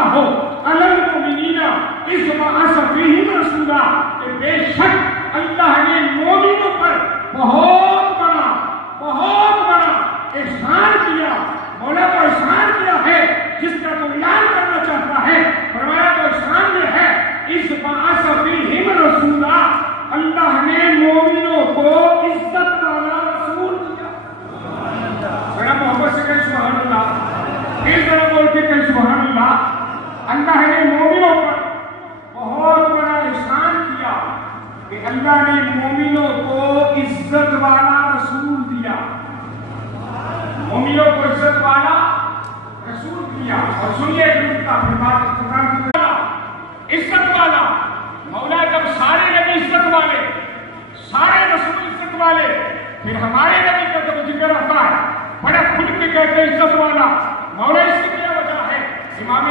اللہ علی المؤمنین اذ بعث فیہم رسولا، کہ بے شک اللہ نے مومنوں پر بہت بڑا احسان کیا، مولا کو احسان کیا ہے جس کا تو اعلان کرنا چاہتا ہے۔ فرمایا تو احسان یہ ہے اذ بعث فیہم رسولا، اللہ نے مومنوں کو عزت والا رسول دیا۔ ذرا محبت سے کہیں سبحان اللہ، اس طرح بول کے کہیں سبحان اللہ۔ اللہ نے مومنوں پر بہت بڑا احسان کیا کہ اللہ نے مومنوں کو عزت والا رسول دیا، مومنوں کو عزت والا رسول دیا۔ اور سنیے پھر بات عزت والا مولا، جب سارے نبی عزت والے، سارے رسول عزت والے، پھر ہمارے نبی کا جب ذکر ہوتا ہے بڑے کھل کے کہتے عزت والا مولا، اس کی کیا وجہ ہے؟ امام